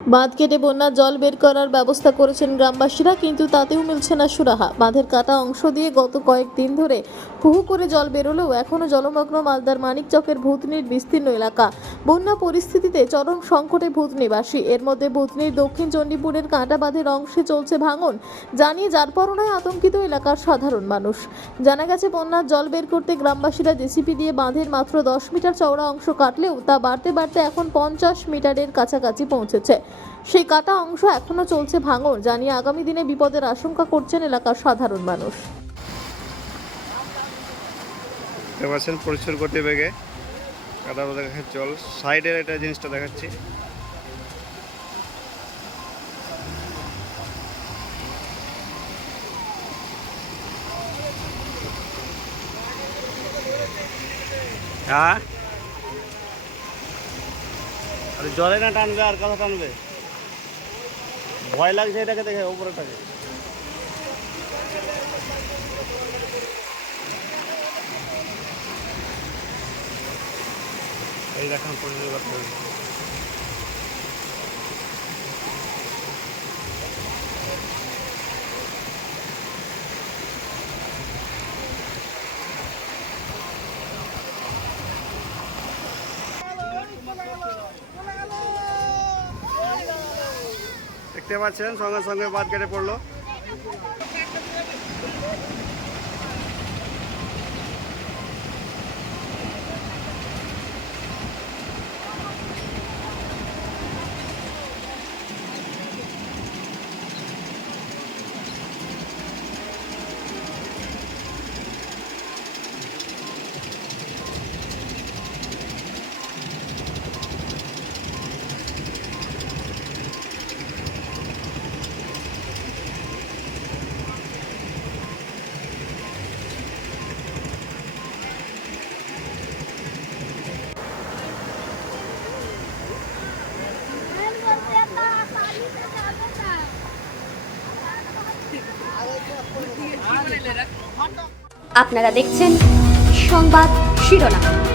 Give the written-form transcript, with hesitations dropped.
বাঁধ কেটে বন্যার জল বের করার ব্যবস্থা করেছেন গ্রামবাসীরা, কিন্তু তাতেও মিলছে না সুরাহা। বাঁধের কাটা অংশ দিয়ে গত কয়েকদিন ধরে হুহু করে জল বেরোলেও এখনও জলমগ্ন মালদার মানিকচকের ভূতনির বিস্তীর্ণ এলাকা। বন্যা পরিস্থিতিতে চরম সংকটে ভূতনিবাসী। এর মধ্যে ভূতনির দক্ষিণ চণ্ডীপুরের কাঁটা বাঁধের অংশে চলছে ভাঙন, জানিয়ে যারপরনায় আতঙ্কিত এলাকার সাধারণ মানুষ। জানা গেছে, বন্যার জল বের করতে গ্রামবাসীরা জেসিপি দিয়ে বাঁধের মাত্র 10 মিটার চওড়া অংশ কাটলেও তা বাড়তে বাড়তে এখন 50 মিটারের কাছাকাছি পৌঁছেছে। সেই কাটা অংশ এখনো চলছে ভাঙন, জানিয়ে আগামী দিনে বিপদের আশঙ্কা করছেন এলাকার সাধারণ মানুষ। প্রচুর গতি বেগে কাদা দেখাচ্ছে জল। সাইডের এটা জিনিসটা দেখাচ্ছি। হ্যাঁ, জলে না টানবে আর কথা টানবে, ভয় লাগছে এটাকে দেখে, উপরেটাকে। এই দেখেন প্রচুর গতি। দেখতে পাচ্ছেন সঙ্গে সঙ্গে বাঁধ কেটে পড়লো। আপনারা দেখছেন সংবাদ শিরোনাম।